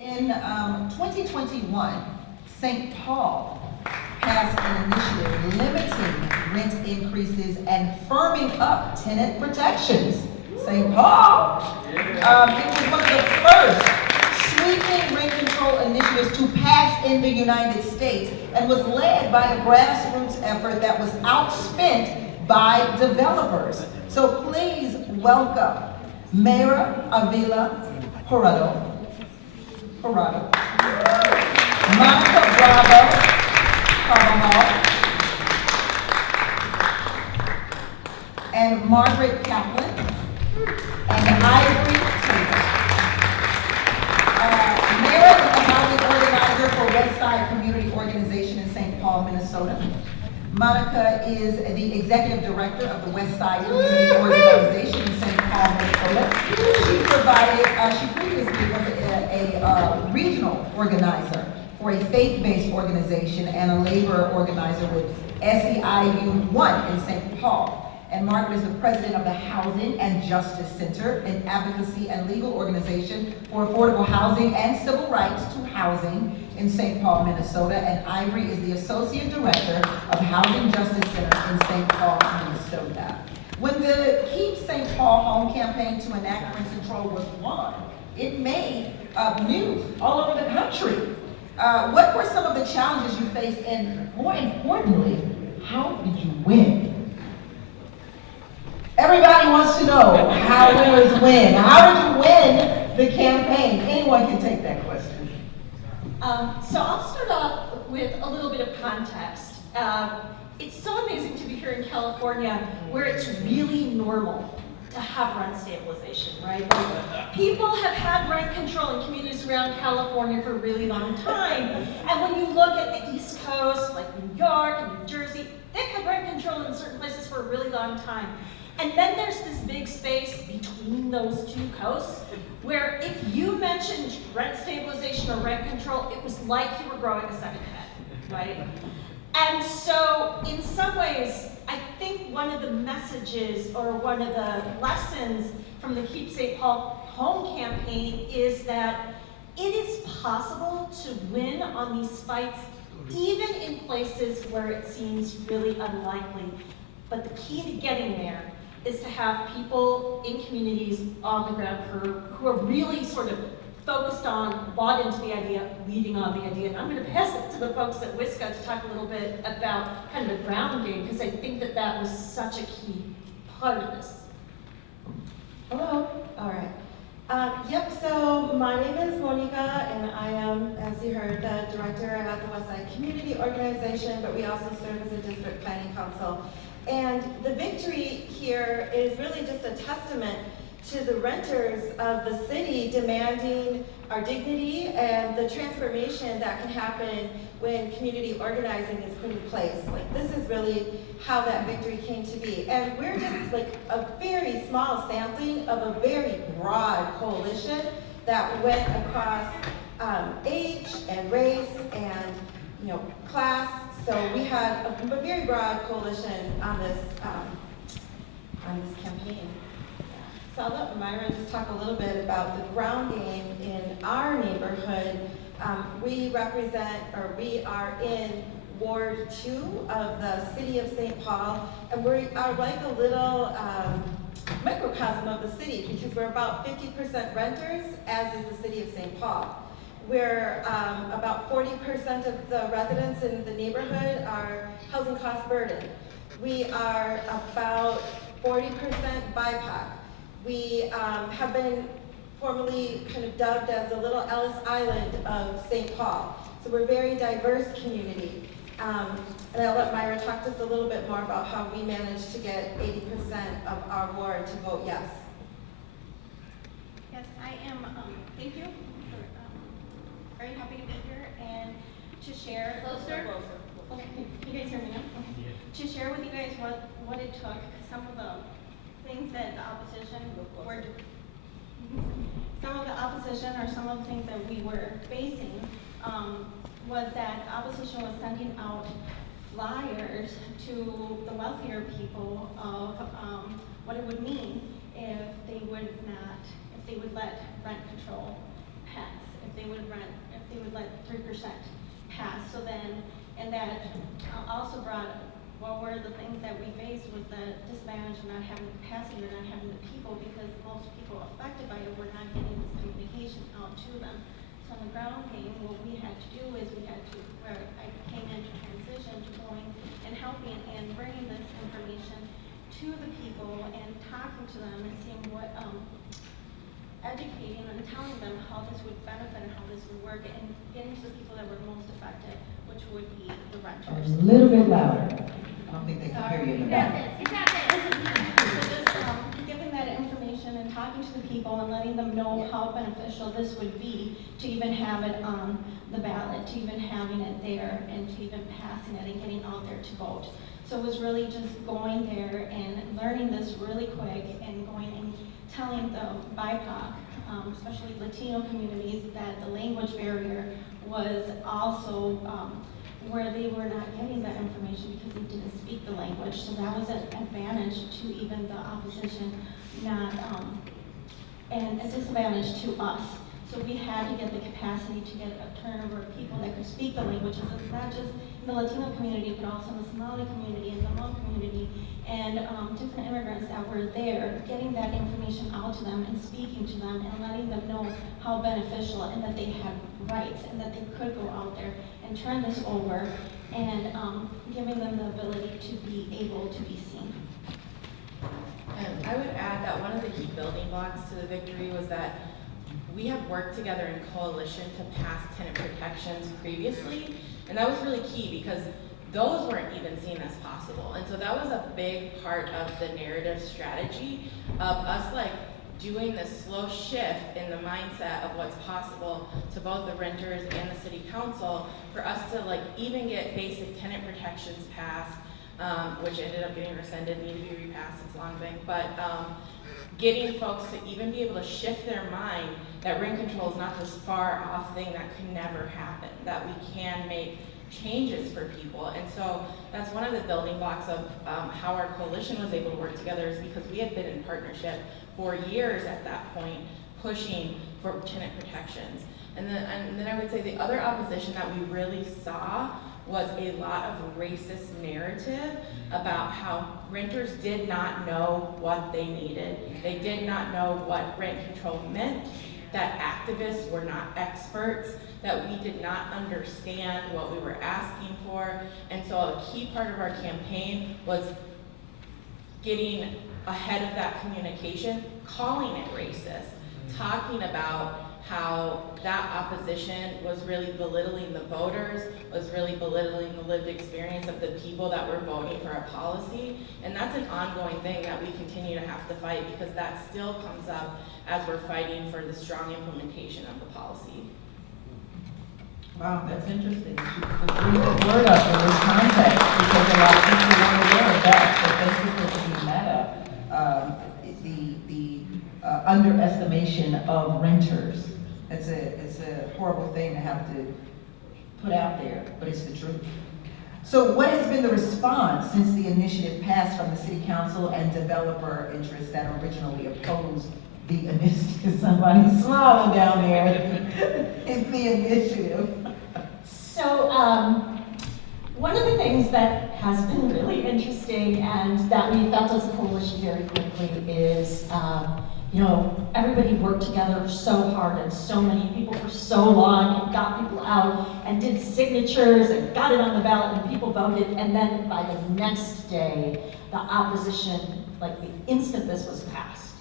In 2021, St. Paul passed an initiative limiting rent increases and firming up tenant protections. St. Paul. It was one of the first sweeping rent control initiatives to pass in the United States and was led by a grassroots effort that was outspent by developers. So please welcome Mayra, Avila, Jurado, Bravo-Carbajal, and Magaret Kaplan, and Ivory. Mayra is the housing organizer for Westside Community Organization in St. Paul, Minnesota. Monica is the executive director of the Westside Community Organization in St. Paul, Minnesota. She previously was a regional organizer for a faith-based organization and a labor organizer with SEIU 1 in St. Paul. And Margaret is the president of the Housing and Justice Center, an advocacy and legal organization for affordable housing and civil rights to housing in St. Paul, Minnesota. And Ivory is the associate director of Housing Justice Center in St. Paul, Minnesota. When the Keep St. Paul Home campaign to enact rent control was won, it made news all over the country. What were some of the challenges you faced, and more importantly, how did you win? Everybody wants to know how winners win. How did you win the campaign? Anyone can take that question. So I'll start off with a little bit of context. It's so amazing to be here in California where it's really normal to have rent stabilization, right? Like, people have had rent control in communities around California for a really long time. And when you look at the East Coast, like New York and New Jersey, they've had rent control in certain places for a really long time. And then there's this big space between those two coasts where if you mentioned rent stabilization or rent control, it was like you were growing a second head, right? And so in some ways, I think one of the messages or one of the lessons from the Keep St. Paul Home campaign is that it is possible to win on these fights even in places where it seems really unlikely. But the key to getting there is to have people in communities on the ground who are really sort of focused on, bought into the idea, leading on the idea. And I'm going to pass it to the folks at WSCA to talk a little bit about kind of the ground game, because I think that that was such a key part of this. Hello. All right. So my name is Monica, and I am, as you heard, the director at the Westside Community Organization, but we also serve as a district planning council. And the victory here is really just a testament to the renters of the city demanding our dignity and the transformation that can happen when community organizing is put in place. Like, this is really how that victory came to be. And we're just like a very small sampling of a very broad coalition that went across age and race and class. So we had a very broad coalition on this campaign. So I'll let Mayra just talk a little bit about the ground game in our neighborhood. We are in Ward 2 of the city of St. Paul, and we are like a little microcosm of the city because we're about 50% renters, as is the city of St. Paul. Where about 40% of the residents in the neighborhood are housing cost burden. We are about 40% BIPOC. We have been formally kind of dubbed as the little Ellis Island of St. Paul. So we're a very diverse community. And I'll let Mayra talk just a little bit more about how we managed to get 80% of our ward to vote yes. Yes, I am. Thank you. Very happy to be here and to share. Closer. Okay, you guys hear me now? Okay. Yeah. To share with you guys what it took, some of the things that the opposition were doing. Some of the opposition or some of the things that we were facing was that the opposition was sending out flyers to the wealthier people of what it would mean if they would let rent control pass, if they would let 3% pass. So then, and that also brought, what were the things that we faced was the disadvantage of not having the capacity or not having the people, because most people affected by it were not getting this communication out to them. So on the ground game, what we had to do is where I came into transition to going and helping and bringing this information to the people and talking to them and seeing what, educating and telling them how this would benefit and how this would work, and getting to the people that were most affected, which would be the renters. A little bit louder. I don't think they can hear you in the back. So just giving that information and talking to the people and letting them know how beneficial this would be to even have it on the ballot, to even having it there, and to even passing it and getting out there to vote. So it was really just going there and learning this really quick and going and telling the BIPOC, especially Latino communities, that the language barrier was also where they were not getting that information because they didn't speak the language. So that was an advantage to even the opposition, not and a disadvantage to us. So we had to get the capacity to get a turnover of people that could speak the languages, not just in the Latino community, but also in the Somali community and the Hmong community, and different immigrants that were there, getting that information out to them and speaking to them and letting them know how beneficial and that they had rights and that they could go out there and turn this over, and giving them the ability to be able to be seen. And I would add that one of the key building blocks to the victory was that we had worked together in coalition to pass tenant protections previously, and that was really key because those weren't even seen as possible. And so that was a big part of the narrative strategy of us doing this slow shift in the mindset of what's possible to both the renters and the city council for us to even get basic tenant protections passed, which ended up getting rescinded, need to be repassed, it's a long thing, but getting folks to even be able to shift their mind that rent control is not this far off thing that could never happen, that we can make changes for people. And so that's one of the building blocks of how our coalition was able to work together, is because we had been in partnership for years at that point, pushing for tenant protections. And then I would say the other opposition that we really saw was a lot of racist narrative about how renters did not know what they needed. They did not know what rent control meant, that activists were not experts, that we did not understand what we were asking for. And so a key part of our campaign was getting ahead of that communication, calling it racist, talking about how that opposition was really belittling the voters, was really belittling the lived experience of the people that were voting for a policy. And that's an ongoing thing that we continue to have to fight, because that still comes up as we're fighting for the strong implementation of the policy. Wow, that's interesting. You bring that word up in this context, because a lot of people weren't aware of that. So thank you for bringing that up. The underestimation of renters. It's a horrible thing to have to put out there, but it's the truth. So what has been the response since the initiative passed from the city council and developer interests that originally opposed the initiative? Somebody's smiling down there. It's the initiative. So one of the things that has been really interesting and that we felt as a coalition very quickly is, everybody worked together so hard, and so many people for so long, and got people out and did signatures and got it on the ballot, and people voted. And then by the next day, the opposition, the instant this was passed,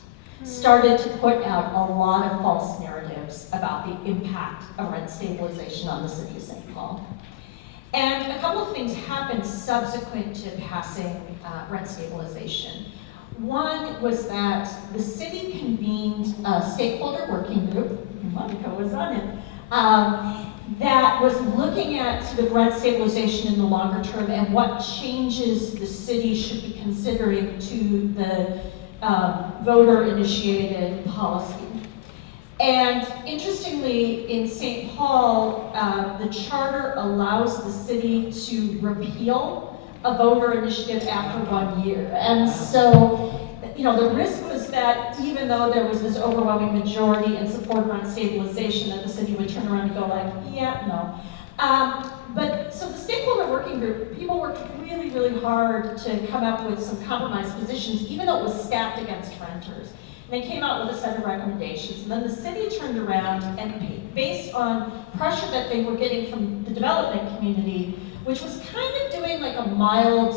started to put out a lot of false narratives about the impact of rent stabilization on the city of St. Paul. And a couple of things happened subsequent to passing rent stabilization. One was that the city convened a stakeholder working group, Monica was on it, that was looking at sort of rent stabilization in the longer term and what changes the city should be considering to the voter-initiated policy. And interestingly, in St. Paul, the charter allows the city to repeal a voter initiative after 1 year. And so, the risk was that even though there was this overwhelming majority in support of rent stabilization, that the city would turn around and go like, yeah, no. But so the stakeholder working group, people worked really, really hard to come up with some compromise positions, even though it was stacked against renters. And they came out with a set of recommendations. And then the city turned around and based on pressure that they were getting from the development community, which was kind of doing like a mild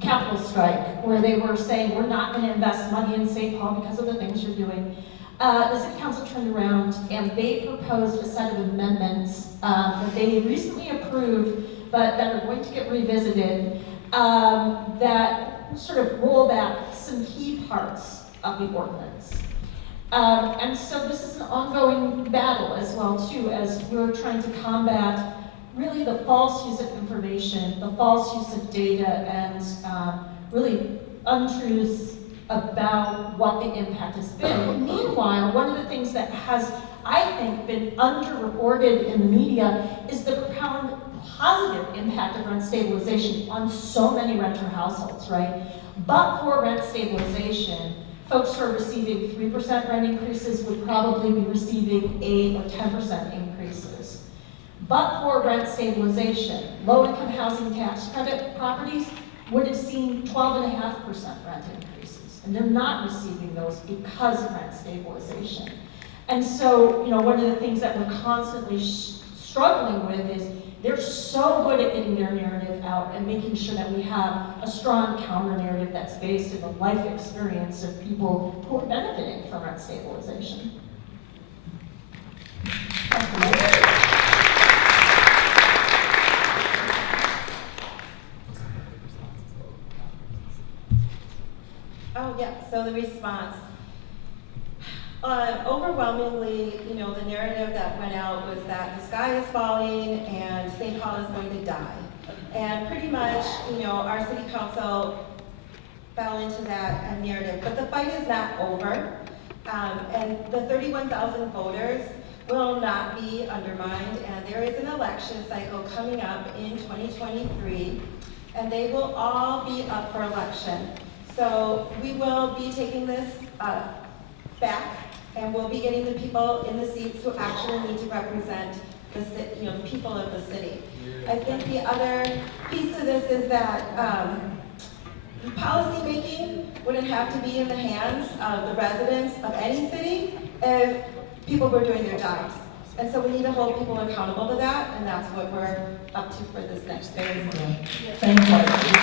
capital strike, where they were saying, we're not going to invest money in St. Paul because of the things you're doing. The city council turned around and they proposed a set of amendments that they recently approved, but that are going to get revisited, that sort of roll back some key parts of the ordinance. And so this is an ongoing battle as well too, as we're trying to combat really the false use of information, the false use of data, and really untruths about what the impact has been. Meanwhile, one of the things that has, I think, been underreported in the media is the profound positive impact of rent stabilization on so many renter households, right? But for rent stabilization, folks who are receiving 3% rent increases would probably be receiving 8 or 10% increases. But for rent stabilization, low-income housing tax credit properties would have seen 12.5% rent increases. And they're not receiving those because of rent stabilization. And so, one of the things that we're constantly struggling with is they're so good at getting their narrative out and making sure that we have a strong counter-narrative that's based in the life experience of people who are benefiting from rent stabilization. Oh, yeah, so the response. Overwhelmingly, the narrative that went out was that the sky is falling and St. Paul is going to die. And pretty much, our city council fell into that narrative. But the fight is not over. And the 31,000 voters will not be undermined. And there is an election cycle coming up in 2023. And they will all be up for election. So we will be taking this back, and we'll be getting the people in the seats who actually need to represent the people of the city. I think the other piece of this is that policy making wouldn't have to be in the hands of the residents of any city if people were doing their jobs. And so we need to hold people accountable to that, and that's what we're up to for this next phase. Same question.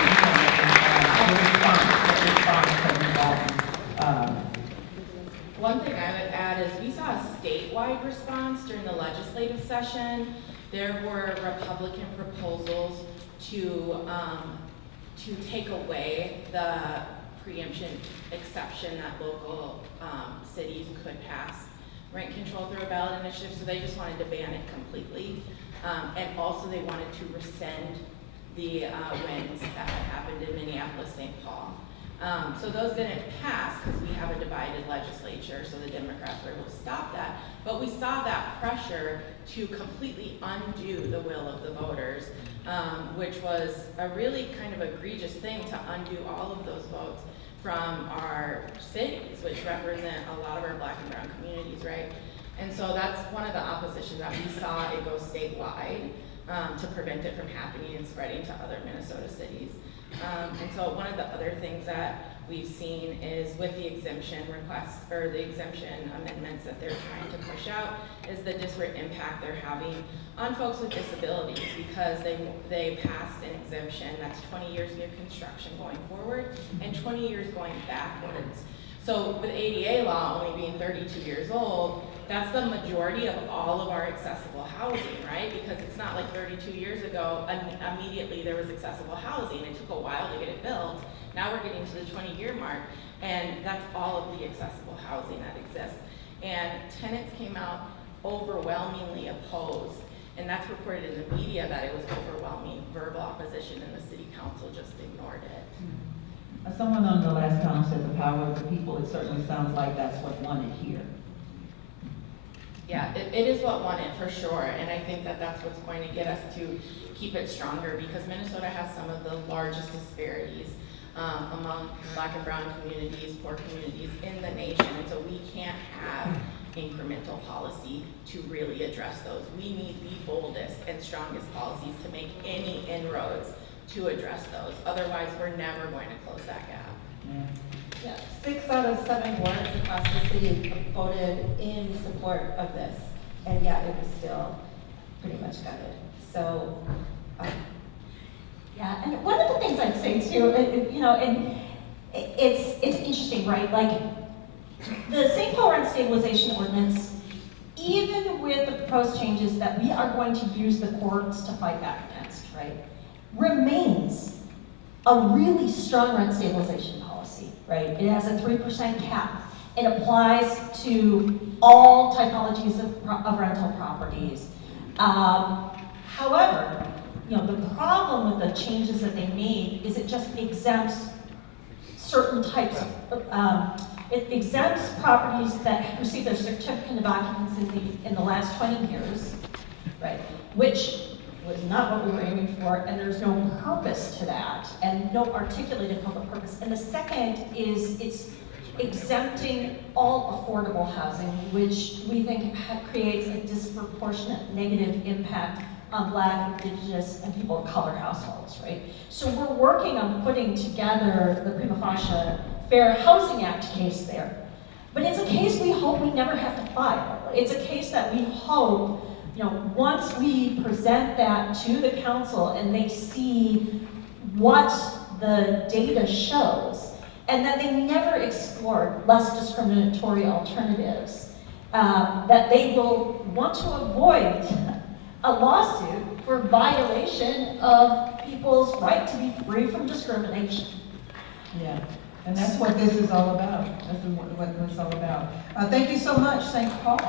One thing I would add is we saw a statewide response during the legislative session. There were Republican proposals to take away the preemption exception that local cities could pass rent control through a ballot initiative, so they just wanted to ban it completely. And also they wanted to rescind the wins that had happened in Minneapolis, St. Paul. So those didn't pass because we have a divided legislature, so the Democrats were able to stop that. But we saw that pressure to completely undo the will of the voters, which was a really kind of egregious thing to undo all of those votes from our cities, which represent a lot of our Black and brown communities, right? And so that's one of the oppositions that we saw it go statewide to prevent it from happening and spreading to other Minnesota cities. And so one of the other things that we've seen is with the exemption requests or the exemption amendments that they're trying to push out is the disparate impact they're having on folks with disabilities, because they passed an exemption that's 20 years new construction going forward and 20 years going backwards. So with ADA law only being 32 years old, that's the majority of all of our accessible housing, right? Because it's not like 32 years ago, immediately there was accessible housing. It took a while to get it built. Now we're getting to the 20-year mark, and that's all of the accessible housing that exists. And tenants came out overwhelmingly opposed, and that's reported in the media that it was overwhelming verbal opposition, and the city council just ignored it. Someone on the last panel said the power of the people. It certainly sounds like that's what won it here. Yeah, it is what won it for sure, and I think that that's what's going to get us to keep it stronger, because Minnesota has some of the largest disparities among Black and brown communities, poor communities in the nation. And so we can't have incremental policy to really address those. We need the boldest and strongest policies to make any inroads to address those. Otherwise, we're never going to close that gap. Yeah, 6 out of 7 wards across the city voted in support of this, and yet it was still pretty much gutted. So, Yeah, and one of the things I'd say too, and it's interesting, right? Like the St. Paul Rent Stabilization Ordinance, even with the proposed changes that we are going to use the courts to fight back against, right, remains a really strong rent stabilization policy, right? It has a 3% cap. It applies to all typologies of rental properties. However, the problem with the changes that they made is it just exempts certain types of, it exempts properties that receive their certificate of occupancy in the last 20 years, right? Which was not what we were aiming for, and there's no purpose to that, and no articulated public purpose. And the second is it's exempting all affordable housing, which we think creates a disproportionate negative impact on Black, Indigenous, and people of color households, right? So we're working on putting together the prima facie Fair Housing Act case there. But it's a case we hope we never have to file. It's a case that we hope, once we present that to the council and they see what the data shows, and that they never explored less discriminatory alternatives, that they will want to avoid a lawsuit for violation of people's right to be free from discrimination. Yeah, and that's what this is all about. That's what it's all about. Thank you so much, St. Paul.